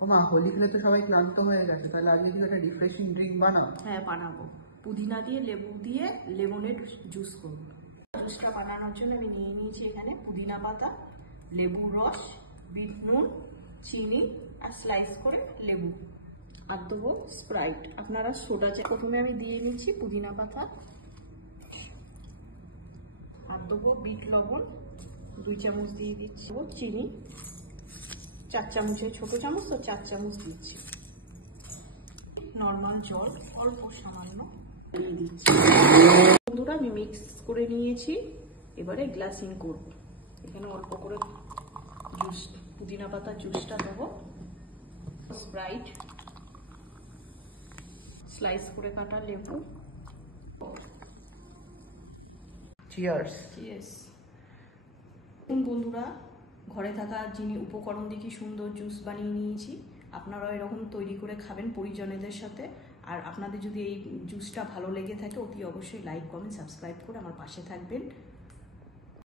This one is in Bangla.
ও মা, হোলি খেলে তো সবাই ক্লান্ত হয়ে গেছে, তাহলে আজকে কি একটা রিফ্রেশিং ড্রিঙ্ক বানাও? হ্যাঁ বানাবো, পুদিনা দিয়ে লেবু দিয়ে লেমনের জুস করবো। জুসটা বানানোর জন্য আমি নিয়ে নিয়েছি এখানে পুদিনা পাতা, লেবুর রস, বিট নুন, চিনি আর স্লাইস করে লেবু, আর দেবো স্প্রাইট। আপনারা সোডা চা। প্রথমে আমি দিয়ে নিচ্ছি পুদিনা পাতা, আর দেবো বিট লবণ 2 চামচ দিয়ে দিচ্ছি, চিনি 4 চামচের ছোট চামচ, তো 4 চামচ দিচ্ছি, নর্মাল জল অল্প সামান্য দিয়ে দিচ্ছি। বন্ধুরা আমি মিক্স করে নিয়েছি, এবারে গ্লাসিং করব। এখানে অল্প করে জুস, পুদিনা পাতার জুসটা দেবো, স্প্রাইট, স্লাইস করে কাটা লেবু। চিয়ার্স। চিয়ার্স। বন্ধুরা ঘরে থাকা উপকরণ দিয়ে কি সুন্দর জুস বানিয়ে নিয়েছি। আপনারাও এরকম তৈরি করে খাবেন পরিজনদের সাথে। আর আপনাদের যদি এই জুসটা ভালো লেগে থাকে অতি অবশ্যই লাইক, কমেন্ট, সাবস্ক্রাইব করে আমার পাশে থাকবেন।